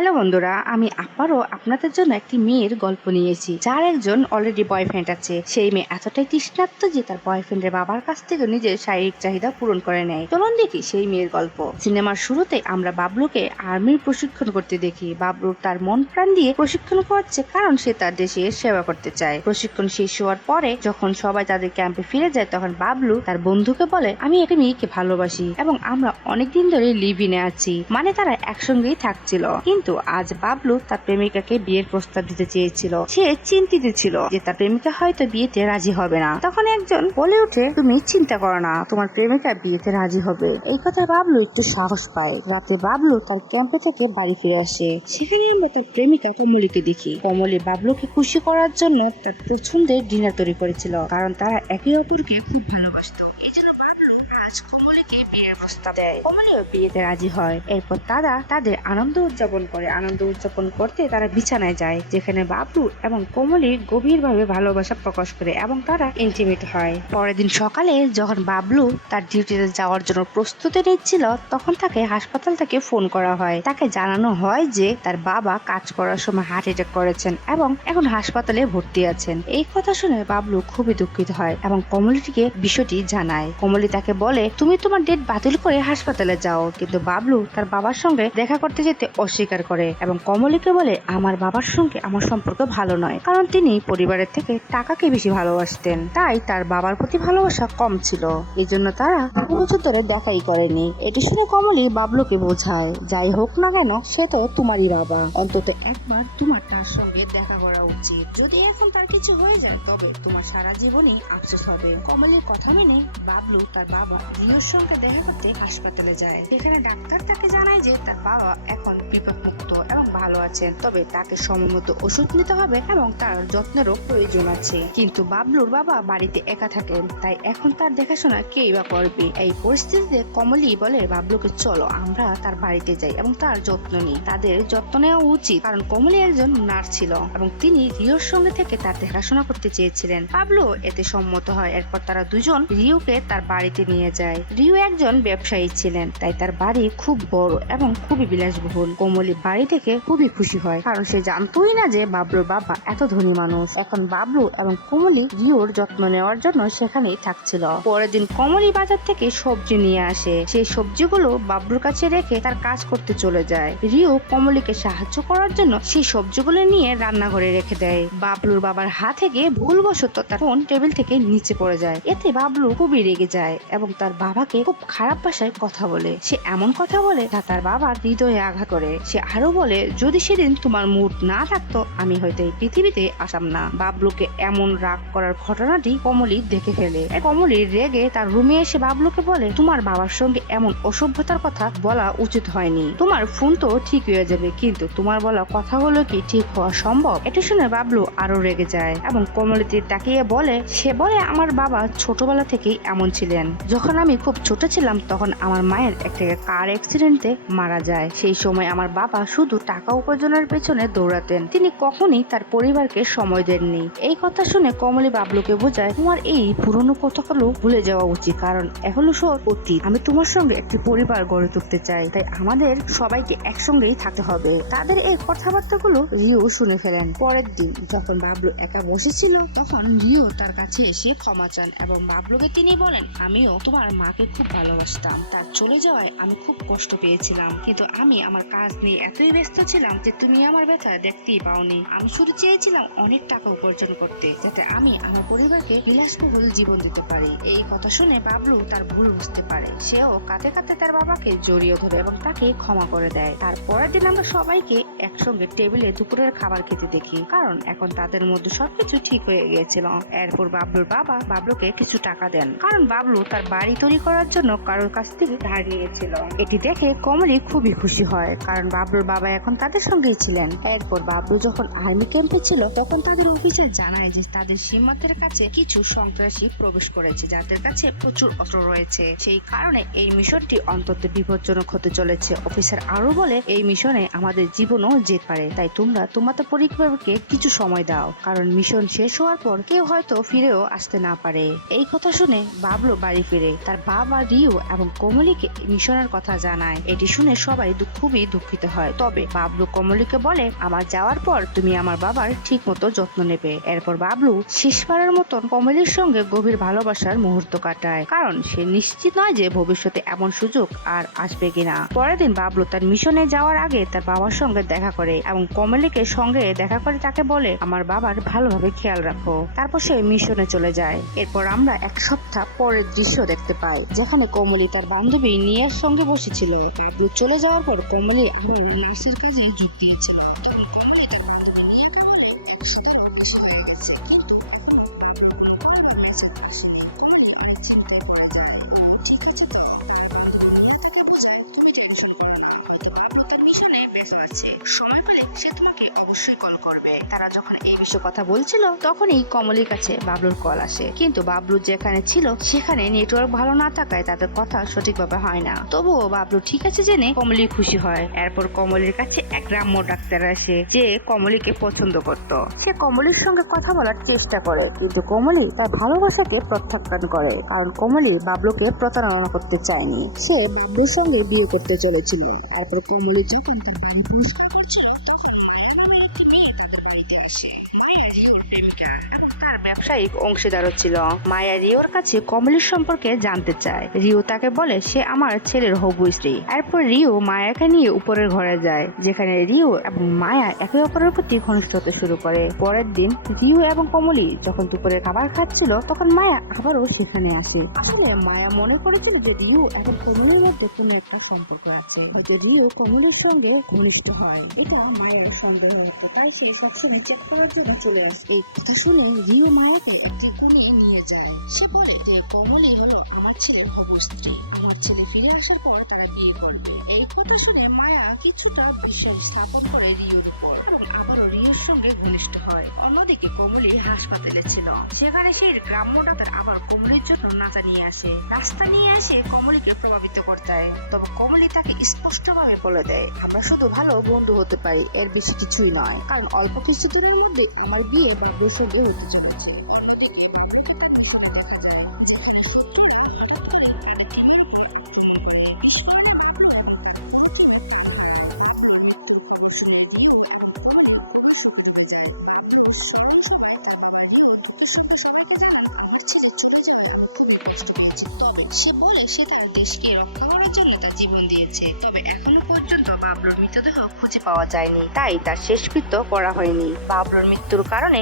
Hello বন্ধুরা, আমি আবারও আপনাদের জন্য একটি মেয়ের গল্প নিয়েছি যার একজন অলরেডি বয়ফ্রেন্ড আছে। সেই মেয়ে এতটাই তৃষ্ণার্ত যে তার বয়ফ্রেন্ডের বাবার কাছ থেকে নিজের শারীরিক চাহিদা পূরণ করে নেয়। চলুন দেখি সেই মেয়ের গল্প। সিনেমার শুরুতে আমরা বাবলুকে আর্মির প্রশিক্ষণ করতে দেখি। বাবলু তার মন প্রাণ দিয়ে প্রশিক্ষণ করছে কারণ সে তার দেশের সেবা করতে চায়। প্রশিক্ষণ শেষ হওয়ার পরে যখন সবাই তাদের ক্যাম্পে ফিরে যায় তখন বাবলু তার বন্ধুকে বলে, আমি একটা মেয়েকে ভালোবাসি এবং আমরা অনেকদিন ধরে লিভ ইনে আছি, মানে তারা একসঙ্গেই থাকছিল। কিন্তু আজ বাবলু তার প্রেমিকাকে বিয়ের প্রস্তাব দিতে চেয়েছিল। সে চিন্তিত ছিল যে তার প্রেমিকা হয়তো বিয়েতে রাজি হবে না। তখন একজন বলে ওঠে, তুমি চিন্তা করো না, তোমার প্রেমিকা বিয়েতে রাজি হবে। এই কথা বাবলু একটু সাহস পায়। রাতে বাবলু তার ক্যাম্পে থেকে বাড়ি ফিরে আসে। সেখানে আমরা তার প্রেমিকা কমলিকে দেখি। কমলি বাবলুকে খুশি করার জন্য তার পছন্দের ডিনার তৈরি করেছিল, কারণ তারা একে অপরকে খুব ভালোবাসতো। কমলিও বিয়েতে রাজি হয়। এরপর তারা তাদের আনন্দ উদযাপন করে। আনন্দ উদযাপন করতে তারা বিছানায় যায়, যেখানে বাবলু এবং কমলি গভীরভাবে ভালোবাসা প্রকাশ করে এবং তারা ইন্টিমেট হয়। পরের দিন সকালে যখন বাবলু তার ডিউটিতে যাওয়ার জন্য প্রস্তুতি নিচ্ছিল তখন তাকে হাসপাতাল থেকে ফোন করা হয়। তাকে জানানো হয় যে তার বাবা কাজ করার সময় হার্ট অ্যাটাক করেছেন এবং এখন হাসপাতালে ভর্তি আছেন। এই কথা শুনে বাবলু খুবই দুঃখিত হয় এবং কমলিকে বিষয়টি জানায়। কমলি তাকে বলে, তুমি তোমার ডেট বাতিল করে হাসপাতালে যাও। কিন্তু বাবলু তার বাবার সঙ্গে দেখা করতে যেতে অস্বীকার করে এবং কমলিকে বলে, আমার বাবার সঙ্গে আমার সম্পর্ক ভালো নয়, কারণ তিনি পরিবারের থেকে টাকাকে বেশি ভালোবাসতেন, তাই তার বাবার প্রতি ভালোবাসা কম ছিল। এই জন্য তারা 2 বছর ধরে দেখাই করেনি। এটি শুনে কমলি বাবলুকে বোঝায়, যাই হোক না কেন সে তো তোমারই বাবা, অন্তত একবার তোমার তার সঙ্গে দেখা করা উচিত। যদি এখন তার কিছু হয়ে যায় তবে তোমার সারা জীবনই আফসোস হবে। কমলির কথা মেনে বাবলু তার বাবা রিওর সঙ্গে দেখা করতে হাসপাতালে যায়। সেখানে ডাক্তার তাকে জানায় যে তার বাবা এখন বিপদমুক্ত এবং ভালো আছেন, তবে তাকে সময়মতো ওষুধ নিতে হবে এবং তার যত্নেরও প্রয়োজন আছে। কিন্তু বাবলুর বাবা বাড়িতে একা থাকেন, তাই এখন তার দেখাশোনা কেই বা করবে। এই পরিস্থিতিতে কমলি বলে বাবলুকে, চলো আমরা তার বাড়িতে যাই এবং তার যত্ন নিই। তাদের যত্ন নেওয়া উচিত, কারণ কমলি একজন নার্স ছিল এবং তিনি রিওর সঙ্গে থেকে তার দেখাশোনা করতে চেয়েছিলেন। বাবলু এতে সম্মত হয়। এরপর তারা দুজন রিওকে তার বাড়িতে নিয়ে যায়। রিও একজন ব্যবসায়ী ছিলেন, তাই তার বাড়ি খুব বড় এবং খুবই বিলাসবহুল। কমলি বাড়ি থেকে খুবই খুশি হয়, কারণ সে জানতোই না যে বাবলুর বাবা এত ধনী মানুষ। এখন বাবলু এবং কমলি রিওর যত্ন নেওয়ার জন্য সেখানেই থাকছিল। পরের দিন কমলি বাজার থেকে সবজি নিয়ে আসে। সেই সবজিগুলো বাবলুর কাছে রেখে তার কাজ করতে চলে যায়। রিও কমলিকে সাহায্য করার জন্য সেই সবজিগুলো নিয়ে রান্নাঘরে রেখে দেয়। বাবলুর বাবার হাত থেকে ভুলবশত তার ফোন টেবিল থেকে নিচে পড়ে যায়। এতে বাবলু খুবই রেগে যায় এবং তার বাবাকে খুব খারাপ ভাষায় কথা বলে। সে এমন কথা বলে যা তার বাবার হৃদয়ে আঘাত করে। সে আরো বলে, যদি সেদিন তোমার মুড না থাকতো আমি হয়তো এই পৃথিবীতে আসতাম না। বাবলুকে এমন রাগ করার ঘটনাটি কমলি দেখে ফেলে। কমলি রেগে তার রুমে এসে বাবলুকে বলে, তোমার বাবার সঙ্গে এমন অসভ্যতার কথা বলা উচিত হয়নি। তোমার ফোন তো ঠিক হয়ে যাবে, কিন্তু তোমার বলা কথাগুলো কি ঠিক হওয়া সম্ভব? এটা শুনে বাবলু আরো রেগে যায় এবং কমলিতে তাকিয়ে বলে, সে বলে আমার বাবা ছোটবেলা থেকেই এমন ছিলেন। যখন আমি খুব ছোট ছিলাম তখন আমার মায়ের একটা কার অ্যাক্সিডেন্টে মারা যায়। সেই সময় আমার বাবা শুধু টাকা উপার্জনের পেছনে দৌড়াতেন, তিনি কখনই তার পরিবারকে সময় দেননি। এই কথা শুনে কমলি বাবলুকে বোঝায়, তোমার এই পুরনো কথাগুলো ভুলে যাওয়া উচিত, কারণ এখনো সব অতীত। আমি তোমার সঙ্গে একটি পরিবার গড়ে তুলতে চাই, তাই আমাদের সবাইকে একসঙ্গেই থাকতে হবে। তাদের এই কথাবার্তাগুলো রিও শুনে ফেলেন। পরের দিন যখন বাবলু একা বসেছিল তখন রিও তার কাছে এসে ক্ষমা চান এবং বাবলুকে তিনি বলেন, আমিও তোমার মাকে খুব ভালোবাসতাম। তার চলে যাওয়ায় আমি খুব কষ্ট পেয়েছিলাম, কিন্তু আমি আমার কাজ নিয়ে এতই ব্যস্ত ছিলাম যে তুমি আমার ব্যথা দেখতেই পাওনি। আমি শুধু চেয়েছিলাম অনেক টাকা উপার্জন করতে, যাতে আমি আমার পরিবারকে বিলাসবহুল জীবন দিতে পারি। এই কথা শুনে বাবলু তার ভুল বুঝতে পারে। সেও কাঁদতে কাঁদতে তার বাবাকে জড়িয়ে ধরে এবং তাকে ক্ষমা করে দেয়। তারপরের দিন আমরা সবাইকে একসঙ্গে টেবিলে দুপুরের খাবার খেতে দেখি, কারণ এখন তাদের মধ্যে সবকিছু ঠিক হয়ে গিয়েছিল। এরপর বাবলুর বাবা বাবলুকে কিছু টাকা দেন, কারণ বাবলু তার বাড়ি তৈরি করার জন্য কারোর কাছ থেকে ধার নিয়েছিল। এটি দেখে কমলি খুবই খুশি হয়, কারণ বাবলুর বাবা এখন তাদের সঙ্গেই ছিলেন। এরপর বাবলু যখন আর্মি ক্যাম্পে ছিল তখন তাদের অফিসার জানায় যে তাদের সীমান্তের কাছে কিছু সন্ত্রাসী প্রবেশ করেছে, যাদের কাছে প্রচুর অস্ত্র রয়েছে। সেই কারণে এই মিশনটি অন্তত বিপজ্জনক হতে চলেছে। অফিসার আরো বলে, এই মিশনে আমাদের জীবনও যেতে পারে, তাই তোমরা তোমাদের পরিবারকে কিছু সময় দাও, কারণ মিশন শেষ হওয়ার পর কেউ হয়তো ফিরেও আসতে না পারে। এই কথা শুনে বাবলু বাড়ি ফিরে তার বাবা রিও এবং কমলিকে মিশনের কথা জানায়। এটি শুনে সবাই খুবই দুঃখিত হয়, তবে বাবলু বাবলু কমলিকে বলে, আমার যাওয়ার পর তুমি আমার বাবার ঠিক মতো যত্ন নেবে। এরপর বাবলু শেষবারের মতন কমলির সঙ্গে গভীর ভালোবাসার মুহূর্ত কাটায়, কারণ সে নিশ্চিত নয় যে ভবিষ্যতে এমন সুযোগ আর আসবে কিনা। পরের দিন বাবলু তার মিশনে যাওয়ার আগে তার বাবার সঙ্গে দেখা করে এবং কমলিকে সঙ্গে দেখা করে তাকে বলে, আমার বাবার ভালোভাবে খেয়াল রাখো। তারপর সে মিশনে চলে যায়। এরপর আমরা এক সপ্তাহ পরের দৃশ্য দেখতে পাই, যেখানে কমলি তার বান্ধবী নিয়ার সঙ্গে বসেছিল। বাবলু চলে যাওয়ার পর কমলি আবার নার্সের কাজে যোগ দিয়েছিল। তখন কমলি তার বান্ধবী নিয়াকে বলে, তার সাথে আমার বেশি হয়ে গেছে, কিন্তু কমলি অনেক চিন্তায় পড়ে যায়। ঠিক আছে তো, নিয়া তাকে বোঝায়, তুমি টেনশন করো না, হয়তো বাবলু তার মিশনে ব্যস্ত আছে, সময় পেলে সে তোমাকে অবশ্যই কল করবে। তারা যখন এই বিষয়ে কথা বলছিল তখনই কমলির কাছে বাবলুর কল আসে, কিন্তু বাবলু যেখানে ছিল সেখানে নেটওয়ার্ক ভালো না থাকায় তাদের কথা সঠিকভাবে হয় না। তবুও বাবলু ঠিক আছে জেনে কমলি খুশি হয়। এরপর কমলির কাছে এক গ্রাম্য ডাক্তার আসে, যে কমলিকে পছন্দ করত। সে কমলির সঙ্গে কথা বলার চেষ্টা করে, কিন্তু কমলি তার ভালোবাসাকে প্রত্যাখ্যান করে, কারণ কমলি বাবলুকে প্রতারণা করতে চায়নি। সে বাবলুর সঙ্গে বিয়ে করতে চলেছিল। এরপর কমলি যখন তার বাড়ি পরিষ্কার করছিল তখন মায়া নামে একটি মেয়ে তাদের বাড়িতে আসে। মায়া রিওর প্রেমিকা এবং তার ব্যবসায়িক অংশীদারও ছিল। মায়া রিওর কাছে কমলির সম্পর্কে জানতে চায়। রিও তাকে বলে, সে আমার ছেলের হবু স্ত্রী। এরপর রিও মায়াকে নিয়ে উপরের ঘরে যায়, যেখানে রিও এবং মায়া একে অপরের প্রতি ঘনিষ্ঠ হতে শুরু করে। পরের দিন রিও এবং কমলি যখন দুপুরের খাবার খাচ্ছিল তখন মায়া আবারও সেখানে আসে। আসলে মায়া মনে করেছিল যে রিও এবং কমলির মধ্যে কোনো একটা সম্পর্ক আছে, হয়তো রিও কমলির সঙ্গে ঘনিষ্ঠ হয়। এটা মায়ার সন্দেহ হতো, তাই সে সবসময় চেক করার জন্য চলে আসে। এই কথা শুনে রিও মায়াকে একটি কোণে নিয়ে যায়। সে বলে যে কমলি হলো আমার ছেলের হবু স্ত্রী, আমার ছেলে ফিরে আসার পর তারা বিয়ে করবে। এই কথা শুনে মায়া কিছুটা বিশ্বাস স্থাপন করে রিওর উপর এবং আবারও রিওর সঙ্গে ঘনিষ্ঠ হয়। অন্যদিকে কমলি হাসপাতালে ছিল, সেখানে সেই গ্রাম্য ডাক্তার আবার কমলির জন্য নাস্তা নিয়ে আসে। নাস্তা নিয়ে এসে কমলিকে প্রভাবিত করতে হয়, তবে কমলি তাকে স্পষ্টভাবে বলে দেয়, আমরা শুধু ভালো বন্ধু হতে পারি, এর বেশি কিছুই নয়, কারণ অল্প কিছুদিনের মধ্যে আমার বিয়ে বাবলুর সঙ্গে হতে চলেছে। সে বলে সে তার দেশকে রক্ষা করার জন্য তার জীবন দিয়েছে, তবে এখনো পর্যন্ত বাবলুর মৃতদেহ খুঁজে পাওয়া যায়নি, তাই তার শেষকৃত্য করা হয়নি। বাবলুর মৃত্যুর কারণে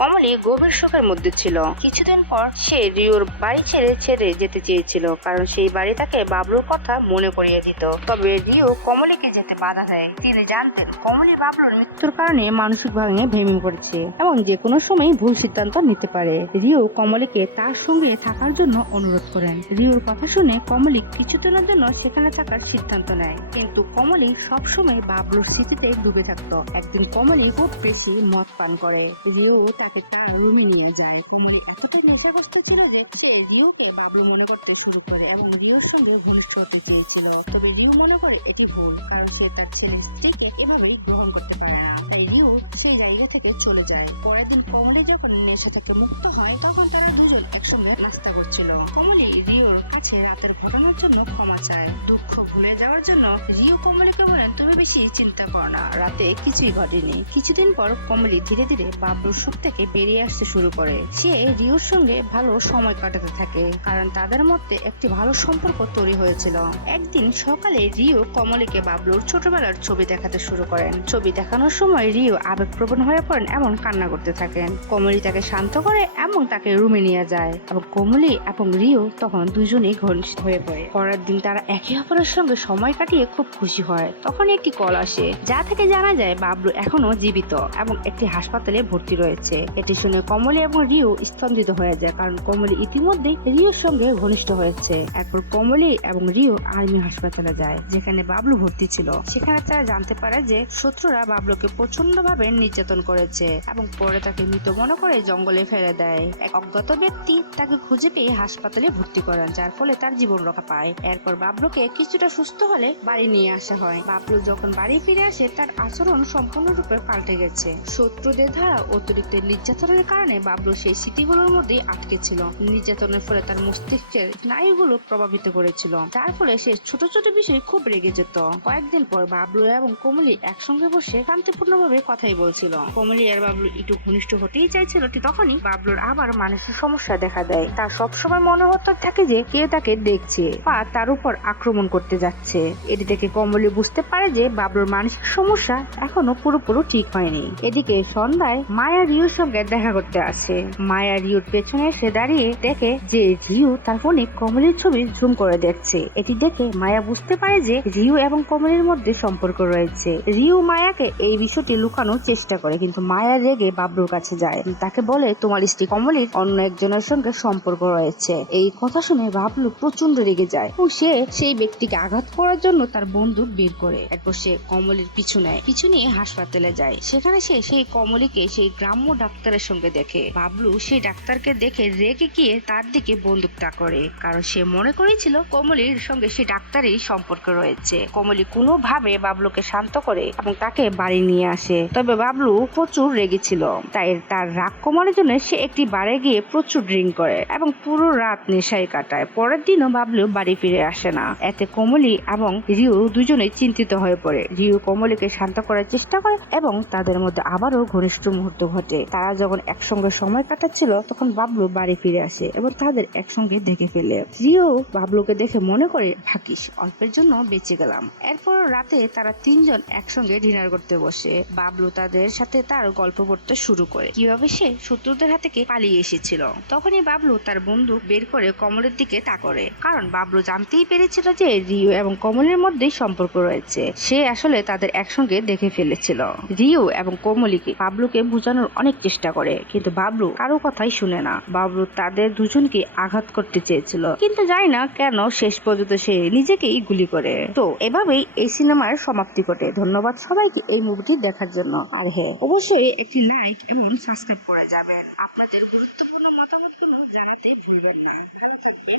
কমলি গভীর শোকের মধ্যে ছিল। কিছুদিন পর সে রিওর বাড়ি ছেড়ে যেতে চেয়েছিল, কারণ সেই বাড়ি তাকে বাবলুর কথা মনে করিয়ে দিত। তবে রিও কমলিকে যেতে বাধা দেয়। তিনি জানতেন কমলি বাবলুর মৃত্যুর কারণে মানসিকভাবে ভেঙে পড়েছে এবং যে কোনো সময় ভুল সিদ্ধান্ত নিতে পারে। রিও কমলিকে তার সঙ্গে থাকার জন্য অনুরোধ করেন। রিওর কথা শুনে কমলি কিছুদিনের জন্য সেখানে থাকার সিদ্ধান্ত নেয়, কিন্তু কমলি সবসময় বাবলুর স্মৃতিতে ডুবে থাকতো। একদিন কমলি খুব বেশি মদ পান করে। রিও তাকে তার রুমে নিয়ে যায়। কমলি এতটাই নেশাগ্রস্ত ছিল যে সে রিওকে বাবলু মনে করতে শুরু করে এবং রিওর সঙ্গে ঘনিষ্ঠ হতে চেয়েছিল। তবে রিও মনে করে এটি ভুল, কারণ সে তার ছেলের স্ত্রীকে এভাবেই গ্রহণ করতে পারে না। তাই রিও সেই জায়গা থেকে চলে যায়। পরের দিন কমলি যখন নেশা থেকে মুক্ত হয় তখন তারা দুজন একসঙ্গে নাস্তা করছিল। কমলি রিওর কাছে রাতের ঘটনার জন্য ক্ষমা চায়। দুঃখ ভুলে যাওয়ার জন্য রিও কমলিকে বলেন, তুমি বেশি চিন্তা করো না, রাতে কিছুই ঘটেনি। কিছুদিন পর কমলি ধীরে ধীরে বাবলুর সুখ থেকে বেরিয়ে আসতে শুরু করে। সে রিওর সঙ্গে ভালো সময় কাটাতে থাকে, কারণ তাদের মধ্যে একটি ভালো সম্পর্ক তৈরি হয়েছিল। একদিন সকালে রিও কমলিকে বাবলুর ছোটবেলার ছবি দেখাতে শুরু করেন। ছবি দেখানোর সময় রিও আবেগপ্রবণ হয়ে পড়েন এবং কান্না করতে থাকেন। কমলি তাকে শান্ত করে এবং তাকে রুমে নিয়ে যায় এবং কমলি এবং রিও তখন দুজনেই ঘনিষ্ঠ হয়ে পড়ে। পরের দিন তারা একে অপরের সঙ্গে সময় কাটিয়ে খুব খুশি হয়। তখন একটি কল আসে, যা থেকে জানা যায় বাবলু এখনো জীবিত এবং একটি হাসপাতালে ভর্তি রয়েছে। এটি শুনে কমলি এবং রিও স্তম্ভিত হয়ে যায়, কারণ কমলি ইতিমধ্যেই রিওর সঙ্গে ঘনিষ্ঠ হয়েছে। এরপর কমলি এবং রিও আর্মি হাসপাতালে যায়, যেখানে বাবলু ভর্তি ছিল। সেখানে তারা জানতে পারে যে শত্রুরা বাবলুকে প্রচন্ডভাবে নির্যাতন করেছে এবং পরে তাকে মৃত মনে করে জঙ্গলে ফেলে দেয়। এক অজ্ঞাত ব্যক্তি তাকে খুঁজে পেয়ে হাসপাতালে ভর্তি করান, যার ফলে তার জীবন রক্ষা পায়। এরপর বাবলুকে কিছুটা সুস্থ হলে বাড়ি নিয়ে আসা হয়। বাবলু যখন বাড়ি ফিরে আসে তার আচরণ সম্পূর্ণরূপে পাল্টে গেছে। শত্রুদের দ্বারা অতিরিক্ত নির্যাতনের কারণে বাবলু সেই স্মৃতিগুলোর মধ্যেই আটকে ছিল। নির্যাতনের ফলে তার মস্তিষ্কের স্নায়ুগুলো প্রভাবিত করেছিল, যার ফলে সে ছোট ছোট বিষয়ে খুব রেগে যেত। কয়েকদিন পর বাবলু এবং কমলি একসঙ্গে বসে শান্তিপূর্ণভাবে কথাই বলছিল। কমলি আর বাবলু একটু ঘনিষ্ঠ হতেই চাইছিল, ঠিক তখনই বাবলুর আবার মানসিক সমস্যা দেখা দেয়। তার সবসময় মনে হতে থাকে যে কেউ তাকে দেখছে বা তার উপর আক্রমণ করতে যাচ্ছে। এটি থেকে কমলি বুঝতে পারে যে বাবলুর মানসিক সমস্যা এখনো পুরোপুরি ঠিক হয়নি। এদিকে সন্ধ্যায় মায়া রিউর সঙ্গে দেখা করতে আসে। মায়া রিউর পেছনে এসে দাঁড়িয়ে দেখে যে রিউ তার ফোনে কমলির ছবি জুম করে দেখছে। এটি দেখে মায়া বুঝতে পারে যে রিউ এবং কমলির মধ্যে সম্পর্ক রয়েছে। রিউ মায়াকে এই বিষয়টি লুকানোর চেষ্টা করে, কিন্তু মায়া রেগে বাবলুর কাছে যায়। তাকে বলে, তোমার স্ত্রী কমলির অন্য একজনের সঙ্গে সম্পর্ক রয়েছে। এই কথা শুনে বাবলু প্রচন্ড রেগে যায় ও সে সেই ব্যক্তিকে আঘাত করার জন্য তার বন্দুক বের করে। এরপর সে কমলির পিছু নিয়ে হাসপাতালে যায়। সেখানে সে সেই কমলিকে সেই গ্রাম্য ডাক্তারের সঙ্গে দেখে। বাবলু সেই ডাক্তারকে দেখে রেগে গিয়ে তার দিকে বন্দুক তাক করে, কারণ সে মনে করেছিল কমলির সঙ্গে সেই ডাক্তারের সম্পর্ক রয়েছে। কমলি কোনোভাবে বাবলুকে শান্ত করে এবং তাকে বাড়ি নিয়ে আসে। তবে বাবলু প্রচুর রেগেছিল, তাই তার রাগ কমানোর জন্য সে একটি বারে গিয়ে প্রচুর ড্রিঙ্ক করে এবং পুরো রাত নেশায় কাটায়। পরের দিনও বাবলু বাড়ি ফিরে আসে না। এতে কমলি এবং রিউ দুজনেই চিন্তিত হয়ে পড়ে। রিউ কমলিকে শান্ত করার চেষ্টা করে এবং তাদের মধ্যে আবারও ঘনিষ্ঠ মুহূর্ত ঘটে। তারা যখন একসঙ্গে সময় কাটাচ্ছিল তখন বাবলু বাড়ি ফিরে আসে এবং তাদের একসঙ্গে দেখে ফেলে। রিউ বাবলুকে দেখে মনে করে, ভাগ্যিস অল্পের জন্য বেঁচে গেলাম। এরপর রাতে তারা তিনজন একসঙ্গে ডিনার করতে বসে। বাবলু তাদের সাথে তার গল্প করতে শুরু করে, কিভাবে সে শত্রুদের হাত থেকে পালিয়ে এসেছিল। তখনই বাবলু তার বন্দুক বের করে কমলের দিকে তাক করে, কারণ বাবলু জানতেই পেরেছিল যে রিউ এবং কমলের মধ্যেই সম্পর্ক রয়েছে। সে আসলে তাদের একসঙ্গে দেখে ফেলেছিল। রিউ এবং কমলিকে বাবলুকে বোঝানোর অনেক চেষ্টা করে, কিন্তু বাবলু কারো কথাই শুনে না। বাবলু তাদের দুজনকে আঘাত করতে চেয়েছিল, কিন্তু জানি না কেন শেষ পর্যন্ত সে নিজেকেই গুলি করে। তো এভাবেই এই সিনেমার সমাপ্তি ঘটে। ধন্যবাদ সবাইকে এই মুভিটি দেখার জন্য। আর হ্যাঁ, অবশ্যই একটি লাইক এবং সাবস্ক্রাইব করে যাবেন। আপনাদের গুরুত্বপূর্ণ মতামতগুলো জানাতে ভুলবেন না। ভালো থাকবেন।